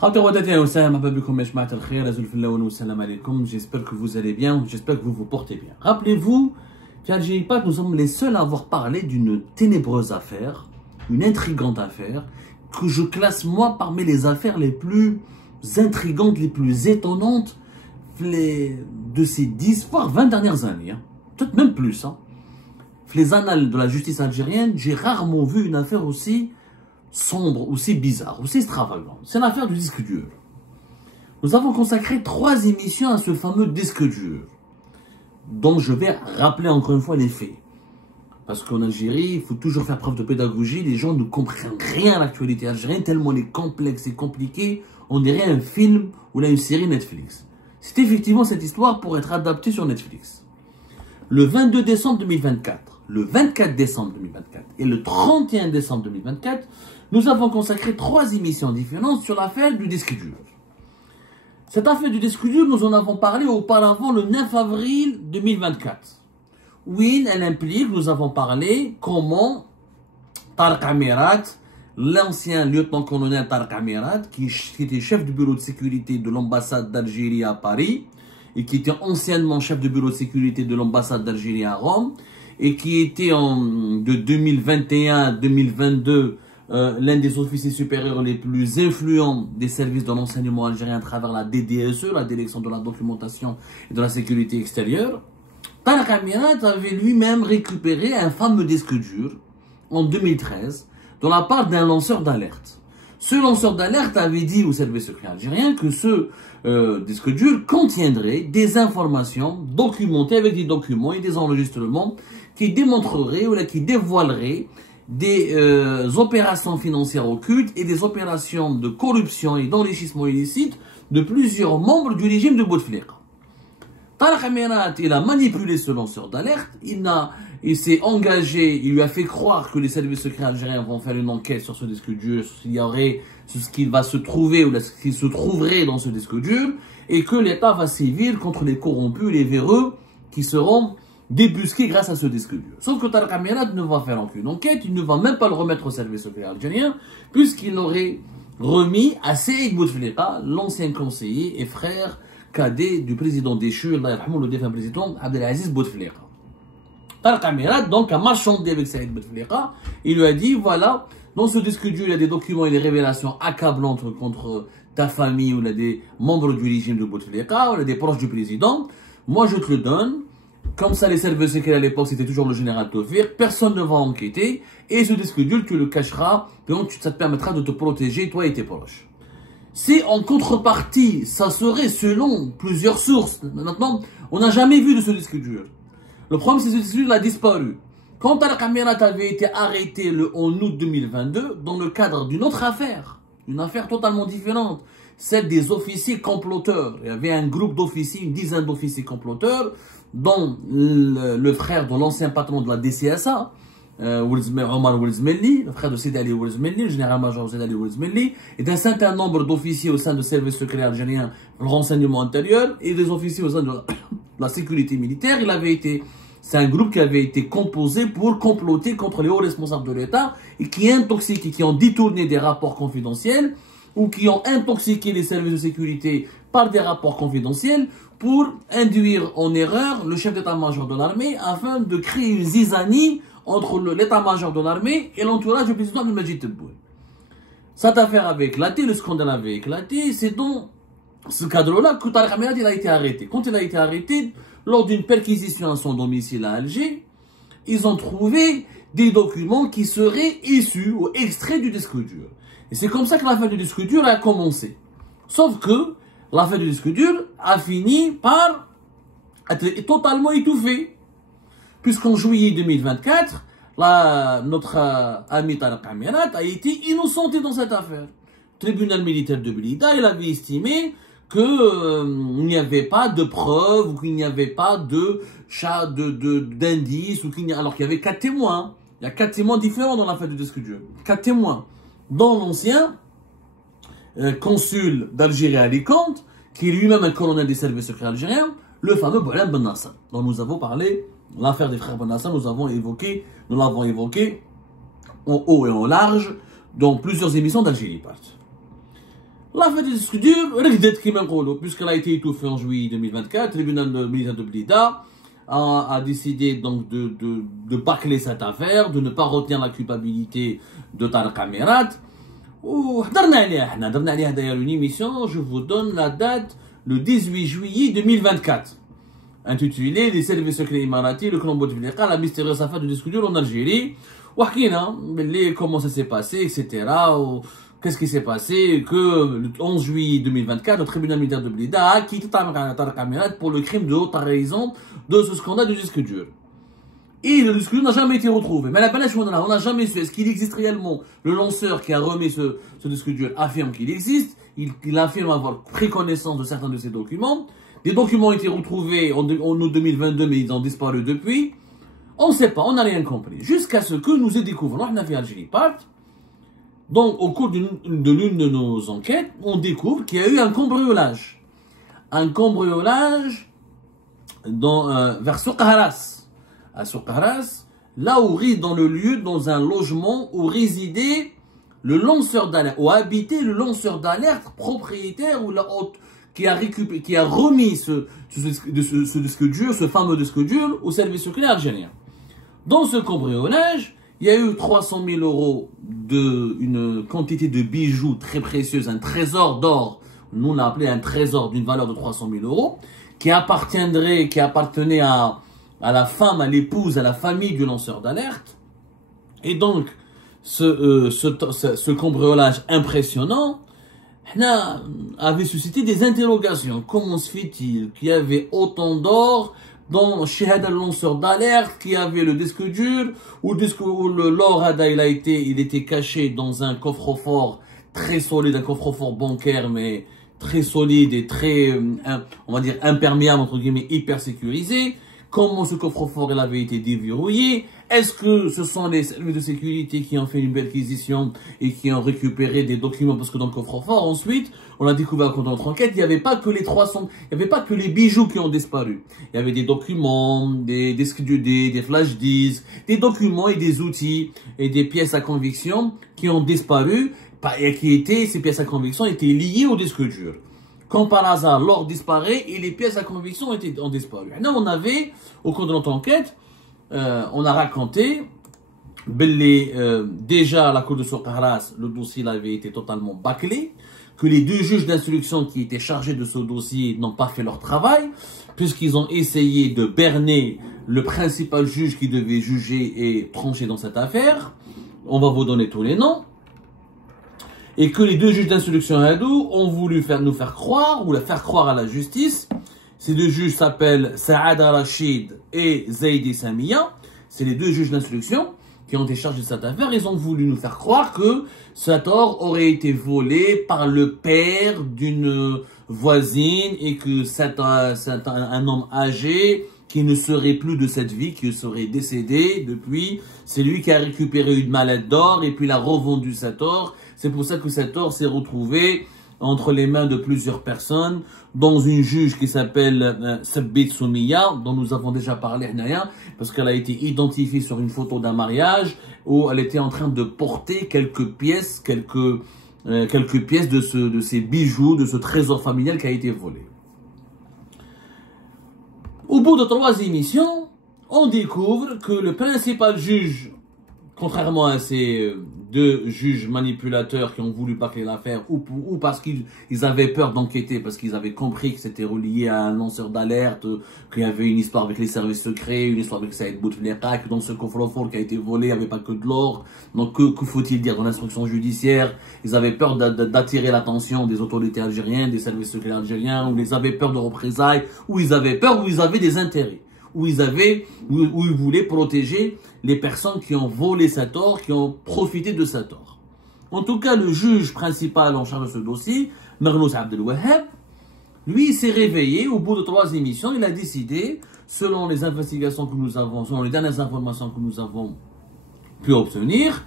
J'espère que vous allez bien, j'espère que vous vous portez bien. Rappelez-vous qu'à Djilipat, nous sommes les seuls à avoir parlé d'une ténébreuse affaire, une intrigante affaire, que je classe moi parmi les affaires les plus intrigantes, les plus étonnantes de ces 10 voire 20 dernières années. Peut-être même plus. Les annales de la justice algérienne, j'ai rarement vu une affaire aussi sombre, aussi bizarre, aussi extravagante. C'est l'affaire du disque dur. Nous avons consacré 3 émissions à ce fameux disque dur, dont je vais rappeler encore une fois les faits. Parce qu'en Algérie, il faut toujours faire preuve de pédagogie. Les gens ne comprennent rien à l'actualité algérienne, tellement elle est complexe et compliquée. On dirait un film ou là une série Netflix. C'est effectivement cette histoire pour être adaptée sur Netflix. Le 22 décembre 2024, le 24 décembre 2024 et le 31 décembre 2024, nous avons consacré 3 émissions différentes sur l'affaire du disque dur. Cette affaire du disque dur, nous en avons parlé auparavant le 9 avril 2024. Oui, elle implique, nous avons parlé comment Tarek Amirat, l'ancien lieutenant-colonel Tarek Amirat, qui était chef du bureau de sécurité de l'ambassade d'Algérie à Paris, et qui était anciennement chef du bureau de sécurité de l'ambassade d'Algérie à Rome, et qui était de 2021 à 2022 l'un des officiers supérieurs les plus influents des services de l'enseignement algérien à travers la DDSE, la Direction de la Documentation et de la Sécurité Extérieure. Tarek Amirat avait lui-même récupéré un fameux disque dur en 2013 de la part d'un lanceur d'alerte. Ce lanceur d'alerte avait dit au service secret algérien que ce disque dur contiendrait des informations documentées avec des documents et des enregistrements qui démontreraient ou là, qui dévoileraient des opérations financières occultes et des opérations de corruption et d'enrichissement illicite de plusieurs membres du régime de Bouteflika. Tarek Amirat, il a manipulé ce lanceur d'alerte, il s'est engagé, il lui a fait croire que les services secrets algériens vont faire une enquête sur ce disque dur, s'il y aurait ce qui va se trouver ou ce qui se trouverait dans ce disque dur, et que l'État va sévir contre les corrompus et les véreux qui seront débusqués grâce à ce disque dur. Sauf que Tarek Amirat ne va faire aucune enquête, il ne va même pas le remettre au service secret algérien, puisqu'il l'aurait remis à Saïd Bouteflika, l'ancien conseiller et frère cadet du président déchu, le défunt président Abdelaziz Bouteflika. Tarek Amirat donc a marchandé avec Saïd Bouteflika, il lui a dit voilà, dans ce disque dur il y a des documents et des révélations accablantes contre ta famille ou là, des membres du régime de Bouteflika ou là, des proches du président, moi je te le donne. Comme ça, les services secrets à l'époque, c'était toujours le général Tofir. Personne ne va enquêter. Et ce disque dur, tu le cacheras. Donc, ça te permettra de te protéger, toi et tes proches. Si en contrepartie, ça serait selon plusieurs sources. Maintenant, on n'a jamais vu de ce disque dur. Le problème, c'est que ce disque dur a disparu. Quand Tarek Amirat avait été arrêté en août 2022, dans le cadre d'une autre affaire, une affaire totalement différente, celle des officiers comploteurs. Il y avait un groupe d'officiers, une dizaine d'officiers comploteurs, dont le frère de l'ancien patron de la DCSA, Omar Oulzmelli, le frère de Sidi Ali Oulzmelli, le général-major Sidi Ali Oulzmelli, et d'un certain nombre d'officiers au sein du service secret algérien, le renseignement intérieur, et des officiers au sein de la sécurité militaire. C'est un groupe qui avait été composé pour comploter contre les hauts responsables de l'État et qui intoxiqué, qui ont détourné des rapports confidentiels ou qui ont intoxiqué les services de sécurité par des rapports confidentiels pour induire en erreur le chef d'état-major de l'armée afin de créer une zizanie entre l'état-major de l'armée et l'entourage du président Abdelmadjid Tebboune. Cette affaire avait éclaté, le scandale avait éclaté, c'est dans ce cadre-là que Tarek Amirat a été arrêté. Quand il a été arrêté, lors d'une perquisition à son domicile à Alger, ils ont trouvé des documents qui seraient issus ou extraits du disque dur. Et c'est comme ça que l'affaire du disque dur a commencé. Sauf que l'affaire du disque dur a fini par être totalement étouffée. Puisqu'en juillet 2024, notre ami Tarek Amirat a été innocenté dans cette affaire. Le tribunal militaire de Blida, il avait estimé qu'il n'y avait pas de preuves, ou qu'il n'y avait pas d'indices, alors qu'il y avait 4 témoins. Il y a 4 témoins différents dans l'affaire du disque dur. 4 témoins. Dont l'ancien consul d'Algérie à Alicante, qui est lui-même un colonel des services secrets algériens, le fameux Boualem Ben Nasser, dont nous avons parlé, l'affaire des frères Ben Nasser, nous l'avons évoqué en haut et en large dans plusieurs émissions d'Algérie. L'affaire du disque dur, puisqu'elle a été étouffée en juillet 2024, le tribunal militaire de Blida a décidé donc de bâcler cette affaire, de ne pas retenir la culpabilité de Tarek Amirat. D'ailleurs une émission, je vous donne la date, le 18 juillet 2024, intitulée Les services secrets émiratis, le clan Bouteflika, la mystérieuse affaire du disque dur en Algérie. Comment ça s'est passé, etc. Qu'est-ce qui s'est passé que le 11 juillet 2024, le tribunal militaire de Blida a quitté Tarek Amirat pour le crime de haute trahison de ce scandale du disque dur. Et le disque dur n'a jamais été retrouvé. Mais la balèche, on n'a jamais su. Est-ce qu'il existe réellement? Le lanceur qui a remis ce disque dur affirme qu'il existe. Il affirme avoir pris connaissance de certains de ces documents. Des documents ont été retrouvés en août 2022, mais ils ont disparu depuis. On ne sait pas, on n'a rien compris. Jusqu'à ce que nous découvrons, on a fait Algérie Part. Donc, au cours de l'une de nos enquêtes, on découvre qu'il y a eu un cambriolage. Un cambriolage vers Soukharas. À Soukharas, là où dans le lieu, dans un logement où résidait le lanceur d'alerte, où habitait le lanceur d'alerte propriétaire ou qui a remis ce disque dur, ce fameux disque dur, au service secret algérien. Dans ce cambriolage, il y a eu 300 000 € une quantité de bijoux très précieuse, un trésor d'or, nous on l'a appelé un trésor d'une valeur de 300 000 € qui appartenait à la femme, à l'épouse, à la famille du lanceur d'alerte. Et donc, ce cambriolage impressionnant avait suscité des interrogations. Comment se fait-il qu'il y avait autant d'or dans Shihad, le lanceur d'alerte, qui avait le disque dur, où l'or il était caché dans un coffre-fort très solide, un coffre-fort bancaire, mais très solide et très, on va dire, imperméable, entre guillemets, hyper sécurisé. Comment ce coffre-fort il avait été déverrouillé? Est-ce que ce sont les services de sécurité qui ont fait une perquisition et qui ont récupéré des documents? Parce que dans le coffre-fort, ensuite, on a découvert dans notre enquête, il n'y avait pas que les 300, il n'y avait pas que les bijoux qui ont disparu. Il y avait des documents, des disques des flash disks, des documents et des outils et des pièces à conviction qui ont disparu et ces pièces à conviction étaient liées au disque dur. Quand par hasard, l'or disparaît et les pièces à conviction ont disparu. Là, on avait, au cours de notre enquête, on a raconté, déjà à la cour de Soukharas, le dossier avait été totalement bâclé, que les deux juges d'instruction qui étaient chargés de ce dossier n'ont pas fait leur travail, puisqu'ils ont essayé de berner le principal juge qui devait juger et trancher dans cette affaire. On va vous donner tous les noms. Et que les deux juges d'instruction hadou ont voulu nous faire croire, ou faire croire à la justice. Ces deux juges s'appellent Saada Rachid et Zaidi Samia. C'est les deux juges d'instruction qui ont été chargés de cette affaire. Ils ont voulu nous faire croire que cet or aurait été volé par le père d'une voisine et que c'est un homme âgé qui ne serait plus de cette vie, qui serait décédé depuis. C'est lui qui a récupéré une mallette d'or et puis il a revendu cet or. C'est pour ça que cet or s'est retrouvé entre les mains de plusieurs personnes, dont une juge qui s'appelle Sabbit Soumiya, dont nous avons déjà parlé, parce qu'elle a été identifiée sur une photo d'un mariage où elle était en train de porter quelques pièces de ces bijoux, de ce trésor familial qui a été volé. Au bout de 3 émissions, on découvre que le principal juge, contrairement à ces deux juges manipulateurs qui ont voulu bâcler l'affaire, ou parce qu'ils avaient peur d'enquêter, parce qu'ils avaient compris que c'était relié à un lanceur d'alerte, qu'il y avait une histoire avec les services secrets, une histoire avec Saïd Bouteflika, que dans ce coffre-fort qui a été volé, il n'y avait pas que de l'or. Donc que faut-il dire dans l'instruction judiciaire? Ils avaient peur d'attirer l'attention des autorités algériennes, des services secrets algériens, ou ils avaient peur de représailles, ou ils avaient peur, ou ils avaient des intérêts. Où ils voulaient protéger les personnes qui ont volé cet or, qui ont profité de cet or. En tout cas, le juge principal en charge de ce dossier, Mernouz Abdelwahab, lui s'est réveillé au bout de 3 émissions. Il a décidé, selon les investigations que nous avons, selon les dernières informations que nous avons pu obtenir,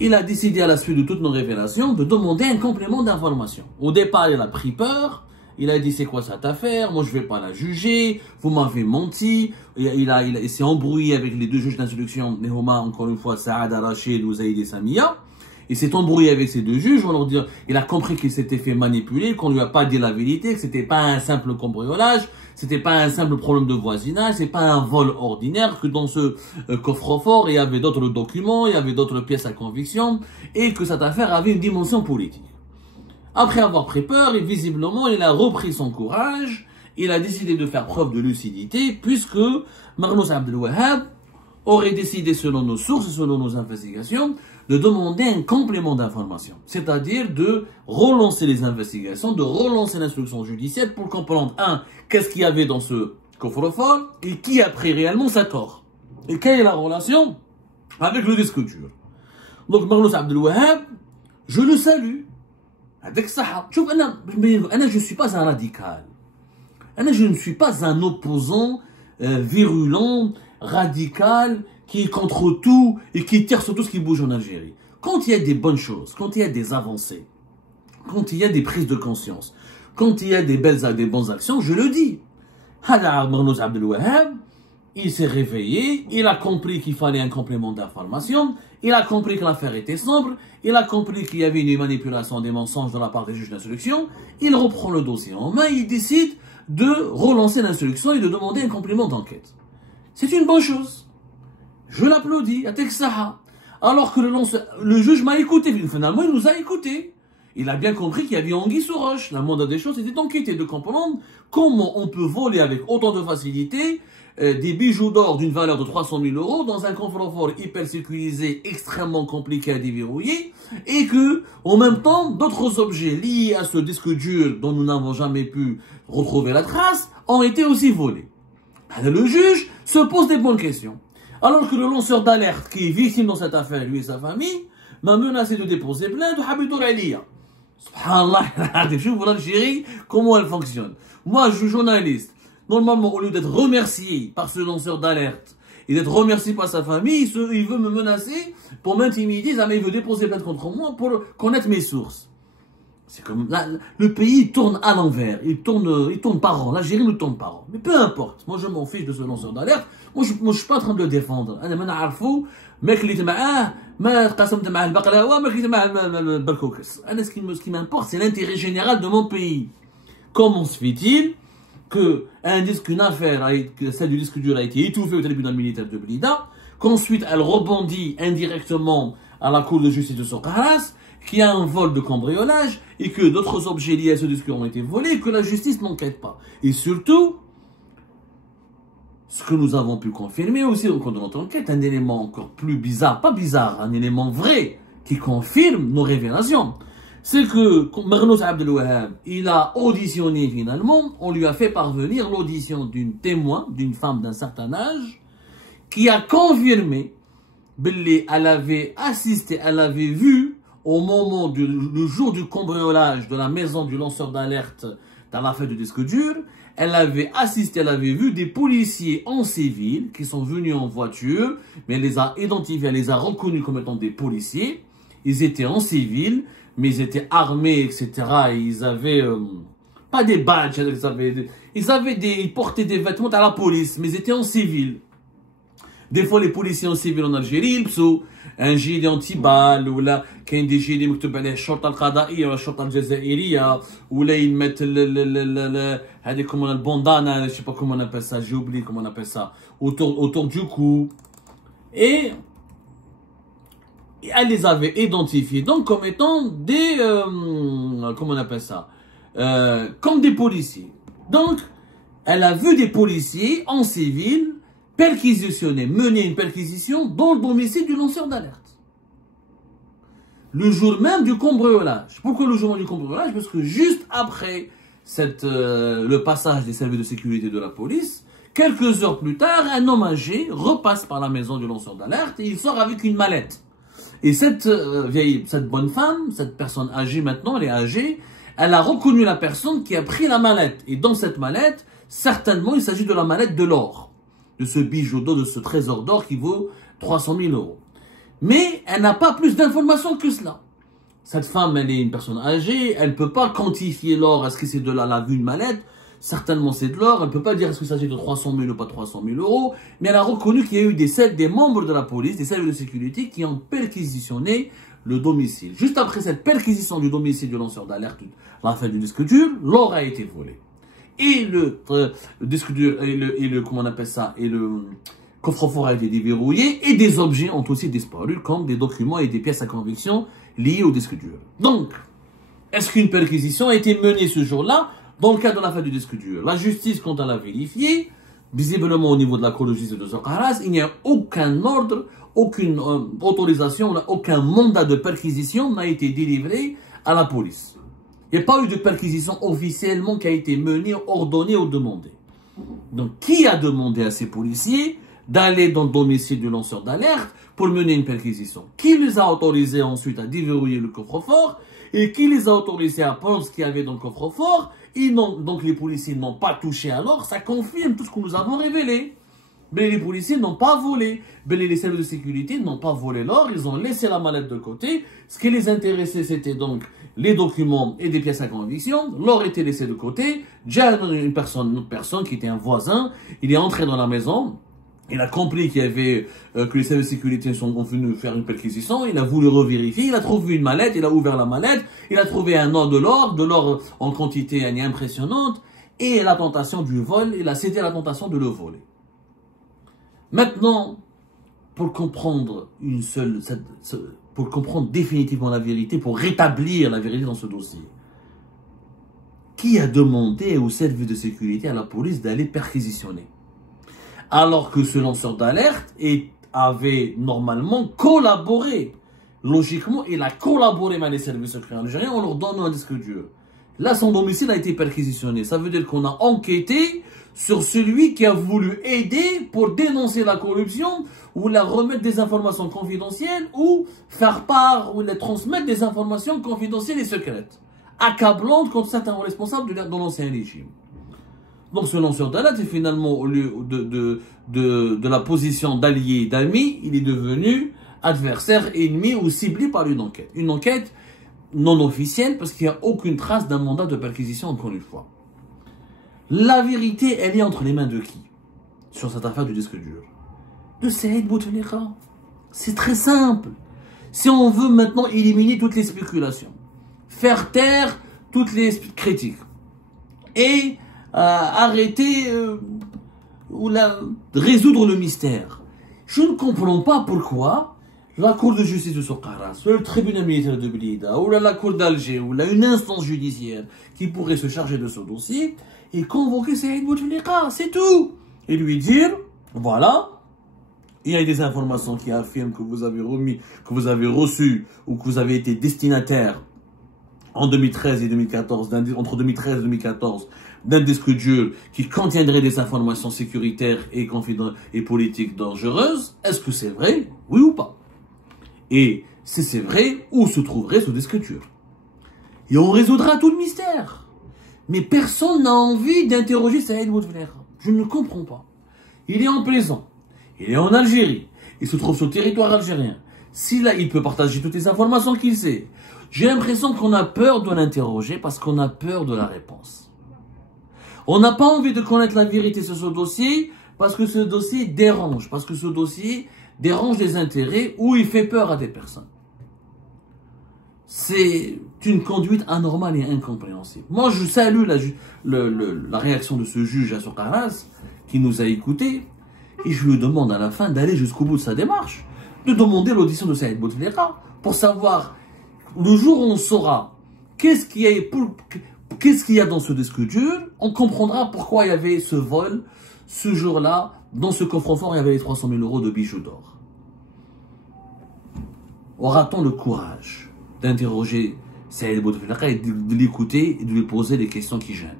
il a décidé à la suite de toutes nos révélations de demander un complément d'information. Au départ, il a pris peur. Il a dit, c'est quoi cette affaire? Moi, je ne vais pas la juger. Vous m'avez menti. Il s'est embrouillé avec les deux juges d'instruction, Nehoma, encore une fois, Saada Rachid ou Zaidi Samia. Il s'est embrouillé avec ces deux juges, on leur dit, il a compris qu'il s'était fait manipuler, qu'on lui a pas dit la vérité, que c'était pas un simple cambriolage, c'était pas un simple problème de voisinage, c'est pas un vol ordinaire, que dans ce coffre-fort, il y avait d'autres documents, il y avait d'autres pièces à conviction, et que cette affaire avait une dimension politique. Après avoir pris peur, et visiblement, il a repris son courage, il a décidé de faire preuve de lucidité, puisque Marnous Abdel Wahab aurait décidé, selon nos sources, selon nos investigations, de demander un complément d'information. C'est-à-dire de relancer les investigations, de relancer l'instruction judiciaire pour comprendre, qu'est-ce qu'il y avait dans ce coffre-fort, et qui a pris réellement sa tort. Et quelle est la relation avec le disque dur. Donc Marnous Abdel Wahab, je le salue. Je ne suis pas un radical. Je ne suis pas un opposant virulent, radical, qui est contre tout et qui tire sur tout ce qui bouge en Algérie. Quand il y a des bonnes choses, quand il y a des avancées, quand il y a des prises de conscience, quand il y a des bonnes actions, je le dis. Marnous Abdel Wahab, il s'est réveillé, il a compris qu'il fallait un complément d'information, il a compris que l'affaire était sombre, il a compris qu'il y avait une manipulation des mensonges de la part des juges d'instruction, il reprend le dossier en main, il décide de relancer l'instruction et de demander un complément d'enquête. C'est une bonne chose. Je l'applaudis, à Texaha. Alors que le juge m'a écouté, finalement il nous a écoutés. Il a bien compris qu'il y avait anguille sous roche. La moindre des choses était d'enquêter, de comprendre comment on peut voler avec autant de facilité des bijoux d'or d'une valeur de 300 000 € dans un coffre-fort hyper sécurisé, extrêmement compliqué à déverrouiller, et que, en même temps, d'autres objets liés à ce disque dur dont nous n'avons jamais pu retrouver la trace ont été aussi volés. Le juge se pose des bonnes questions. Alors que le lanceur d'alerte qui est victime dans cette affaire, lui et sa famille, m'a menacé de déposer plainte de Habidour Aliya. Subhanallah, je vous l'Algérie, comment elle fonctionne. Moi, je suis journaliste. Normalement, au lieu d'être remercié par ce lanceur d'alerte et d'être remercié par sa famille, il veut me menacer pour m'intimider, il veut déposer plainte contre moi pour connaître mes sources. C'est comme là, le pays tourne à l'envers, il tourne par rang. L'Algérie nous tourne par rang. Mais peu importe, moi je m'en fiche de ce lanceur d'alerte. Moi je suis pas en train de le défendre. Ce qui m'importe, c'est l'intérêt général de mon pays. Comment se fait-il qu'une affaire, celle du disque dur, a été étouffée au tribunal militaire de Blida, qu'ensuite elle rebondit indirectement à la cour de justice de Soqaras, qu'il y a un vol de cambriolage et que d'autres objets liés à ce disque ont été volés et que la justice n'enquête pas. Et surtout, ce que nous avons pu confirmer aussi au cours de notre enquête, un élément encore plus bizarre, pas bizarre, un élément vrai qui confirme nos révélations, c'est que Marnous Abdel Wahab, il a auditionné finalement, on lui a fait parvenir l'audition d'une témoin, d'une femme d'un certain âge, qui a confirmé qu'elle avait assisté, elle avait vu au moment le jour du cambriolage de la maison du lanceur d'alerte dans l'affaire du disque dur, elle avait assisté, elle avait vu des policiers en civil qui sont venus en voiture, mais elle les a identifiés, elle les a reconnus comme étant des policiers. Ils étaient en civil, mais ils étaient armés, etc. Et ils avaient pas des badges, ils portaient des vêtements à la police, mais ils étaient en civil. Des fois, les policiers en civil en Algérie, ils ont un gilet anti-balles, ou là, qu'il y a des gilets qui ont short al-Qadaïya, ou short al-Jazaïriya, ou là, ils mettent le bandana, je sais pas comment on appelle ça, j'ai oublié comment on appelle ça, autour du cou. Et elle les avait identifiés, donc, comme étant des, comment on appelle ça, comme des policiers. Donc, elle a vu des policiers en civil, mener une perquisition dans le domicile du lanceur d'alerte. Le jour même du cambriolage. Pourquoi le jour même du cambriolage? Parce que juste après le passage des services de sécurité de la police, quelques heures plus tard, un homme âgé repasse par la maison du lanceur d'alerte et il sort avec une mallette. Et cette bonne femme, cette personne âgée maintenant, elle est âgée, elle a reconnu la personne qui a pris la mallette. Et dans cette mallette, certainement, il s'agit de la mallette de l'or. De ce bijou d'or, de ce trésor d'or qui vaut 300 000 €. Mais elle n'a pas plus d'informations que cela. Cette femme, elle est une personne âgée, elle ne peut pas quantifier l'or, est-ce que c'est de la vue de mallette? Certainement c'est de l'or, elle ne peut pas dire est-ce qu'il s'agit de 300 000 ou pas 300 000 €, mais elle a reconnu qu'il y a eu des membres de la police, des services de sécurité qui ont perquisitionné le domicile. Juste après cette perquisition du domicile du lanceur d'alerte, l'affaire du disque dur, l'or a été volé. Et le disque dur, comment on appelle ça, et le coffre-fort a été déverrouillé, et des objets ont aussi disparu, comme des documents et des pièces à conviction liées au disque dur. Donc, est-ce qu'une perquisition a été menée ce jour-là dans le cadre de l'affaire du disque dur? La justice, quand elle a vérifié, visiblement au niveau de la cour de justice de Socarrás, il n'y a aucun ordre, aucune autorisation, aucun mandat de perquisition n'a été délivré à la police. Il n'y a pas eu de perquisition officiellement qui a été menée, ordonnée ou demandée. Donc, qui a demandé à ces policiers d'aller dans le domicile du lanceur d'alerte pour mener une perquisition? Qui les a autorisés ensuite à déverrouiller le coffre-fort? Et qui les a autorisés à prendre ce qu'il y avait dans le coffre-fort? Donc les policiers n'ont pas touché à l'or, ça confirme tout ce que nous avons révélé. Mais les policiers n'ont pas volé. Mais les services de sécurité n'ont pas volé l'or, ils ont laissé la mallette de côté. Ce qui les intéressait, c'était donc les documents et des pièces à conviction. L'or était laissé de côté. Déjà, une autre personne qui était un voisin, il est entré dans la maison. Il a compris qu'il y avait, que les services de sécurité sont venus faire une perquisition. Il a voulu revérifier. Il a trouvé une mallette. Il a ouvert la mallette. Il a trouvé de l'or en quantité impressionnante. Et la tentation du vol, il a cédé à la tentation de le voler. Maintenant, pour comprendre pour comprendre définitivement la vérité, pour rétablir la vérité dans ce dossier, qui a demandé aux services de sécurité, à la police, d'aller perquisitionner? Alors que ce lanceur d'alerte avait normalement collaboré. Logiquement, il a collaboré avec les services secrets algériens en leur donnant un disque dur. Là, son domicile a été perquisitionné. Ça veut dire qu'on a enquêté sur celui qui a voulu aider pour dénoncer la corruption ou la remettre des informations confidentielles ou faire part ou les transmettre des informations confidentielles et secrètes, accablantes contre certains responsables de l'ancien régime. Donc ce lanceur d'alerte est finalement, au lieu de la position d'allié et d'ami, il est devenu adversaire, ennemi ou ciblé par une enquête. Une enquête non officielle parce qu'il n'y a aucune trace d'un mandat de perquisition, encore une fois. La vérité, elle est entre les mains de qui sur cette affaire du disque dur? De Saïd Bouteflika. C'est très simple. Si on veut maintenant éliminer toutes les spéculations, faire taire toutes les critiques et arrêter résoudre le mystère, je ne comprends pas pourquoi la Cour de justice de Socarrás, le tribunal militaire de Blida, ou la Cour d'Alger, ou une instance judiciaire qui pourrait se charger de ce dossier, et convoquer Saïd Bouteflika, c'est tout. Et lui dire, voilà, il y a des informations qui affirment que vous avez reçu, ou que vous avez été destinataire en 2013 et 2014, entre 2013 et 2014, d'un disque dur qui contiendrait des informations sécuritaires et politiques dangereuses. Est-ce que c'est vrai? Oui ou pas? Et si c'est vrai, où se trouverait ce disque dur? Et on résoudra tout le mystère. Mais personne n'a envie d'interroger Saïd Bouteflika. Je ne comprends pas. Il est en prison. Il est en Algérie. Il se trouve sur le territoire algérien. Si là, il peut partager toutes les informations qu'il sait. J'ai l'impression qu'on a peur de l'interroger parce qu'on a peur de la réponse. On n'a pas envie de connaître la vérité sur ce dossier parce que ce dossier dérange. Parce que ce dossier dérange les intérêts ou il fait peur à des personnes. C'est une conduite anormale et incompréhensible. Moi, je salue la réaction de ce juge à Socarrás qui nous a écoutés et je lui demande à la fin d'aller jusqu'au bout de sa démarche, de demander l'audition de Saïd Bouteflika pour savoir, le jour où on saura qu'est-ce qu'il y a dans ce disque dur, on comprendra pourquoi il y avait ce vol, ce jour-là, dans ce coffre-fort, il y avait les 300 000 € de bijoux d'or. Aura-t-on le courage d'interroger Saïd Bouteflika et de l'écouter et de lui poser des questions qui gênent?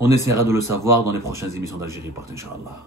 On essaiera de le savoir dans les prochaines émissions d'Algérie Part, Inch'Allah.